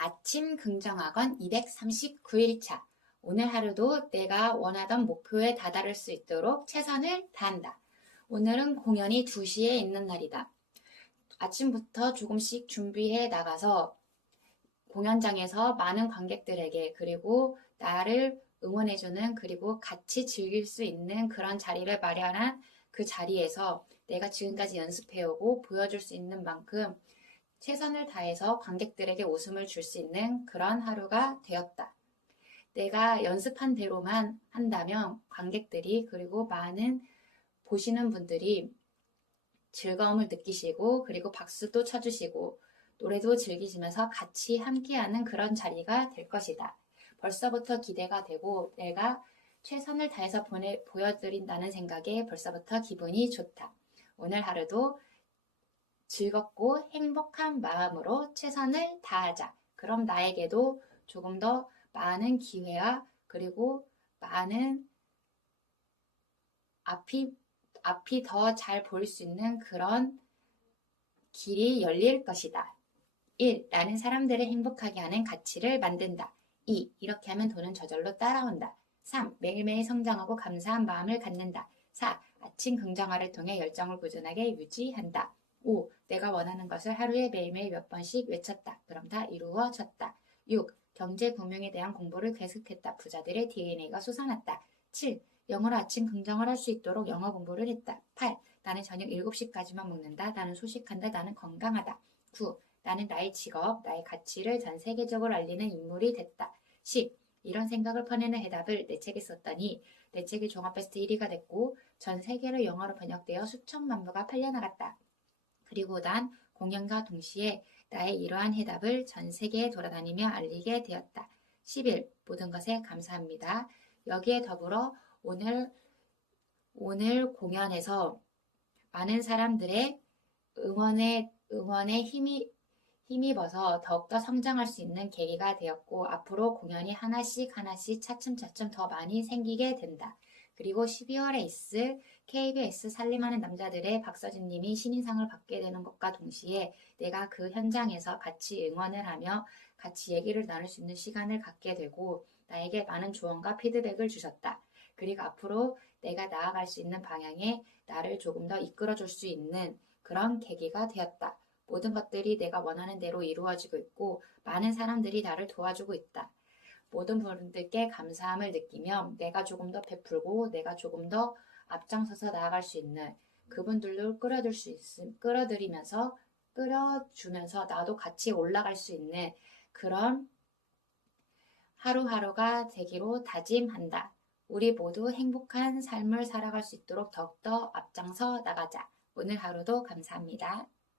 아침 긍정학원 239일차. 오늘 하루도 내가 원하던 목표에 다다를 수 있도록 최선을 다한다. 오늘은 공연이 2시에 있는 날이다. 아침부터 조금씩 준비해 나가서 공연장에서 많은 관객들에게 그리고 나를 응원해주는 그리고 같이 즐길 수 있는 그런 자리를 마련한 그 자리에서 내가 지금까지 연습해오고 보여줄 수 있는 만큼 최선을 다해서 관객들에게 웃음을 줄 수 있는 그런 하루가 되었다. 내가 연습한 대로만 한다면 관객들이 그리고 많은 보시는 분들이 즐거움을 느끼시고 그리고 박수도 쳐주시고 노래도 즐기시면서 같이 함께하는 그런 자리가 될 것이다. 벌써부터 기대가 되고 내가 최선을 다해서 보내, 보여드린다는 생각에 벌써부터 기분이 좋다. 오늘 하루도 즐겁고 행복한 마음으로 최선을 다하자. 그럼 나에게도 조금 더 많은 기회와 그리고 많은 앞이, 앞이 더 잘 보일 수 있는 그런 길이 열릴 것이다. 1. 나는 사람들을 행복하게 하는 가치를 만든다. 2. 이렇게 하면 돈은 저절로 따라온다. 3. 매일매일 성장하고 감사한 마음을 갖는다. 4. 아침 긍정화를 통해 열정을 꾸준하게 유지한다. 5. 내가 원하는 것을 하루에 매일매일 몇 번씩 외쳤다. 그럼 다 이루어졌다. 6. 경제 금융에 대한 공부를 계속했다. 부자들의 DNA가 솟아났다. 7. 영어로 아침 긍정을 할 수 있도록 영어 공부를 했다. 8. 나는 저녁 7시까지만 먹는다. 나는 소식한다. 나는 건강하다. 9. 나는 나의 직업, 나의 가치를 전 세계적으로 알리는 인물이 됐다. 10. 이런 생각을 퍼내는 해답을 내 책에 썼더니 내 책이 종합 베스트 1위가 됐고 전 세계로 영어로 번역되어 수천만 부가 팔려나갔다. 그리고 난 공연과 동시에 나의 이러한 해답을 전 세계에 돌아다니며 알리게 되었다. 10일 모든 것에 감사합니다. 여기에 더불어 오늘 오늘 공연에서 많은 사람들의 응원에 응원에 힘이 힘입어서 더욱더 성장할 수 있는 계기가 되었고 앞으로 공연이 하나씩 하나씩 차츰차츰 더 많이 생기게 된다. 그리고 12월에 있을 KBS 살림하는 남자들의 박서진 님이 신인상을 받게 되는 것과 동시에 내가 그 현장에서 같이 응원을 하며 같이 얘기를 나눌 수 있는 시간을 갖게 되고 나에게 많은 조언과 피드백을 주셨다. 그리고 앞으로 내가 나아갈 수 있는 방향에 나를 조금 더 이끌어 줄 수 있는 그런 계기가 되었다. 모든 것들이 내가 원하는 대로 이루어지고 있고 많은 사람들이 나를 도와주고 있다. 모든 분들께 감사함을 느끼며 내가 조금 더 베풀고 내가 조금 더 앞장서서 나아갈 수 있는 그분들도 끌어들 수 있음, 끌어들이면서 끌어주면서 나도 같이 올라갈 수 있는 그런 하루하루가 되기로 다짐한다. 우리 모두 행복한 삶을 살아갈 수 있도록 더욱더 앞장서 나가자. 오늘 하루도 감사합니다.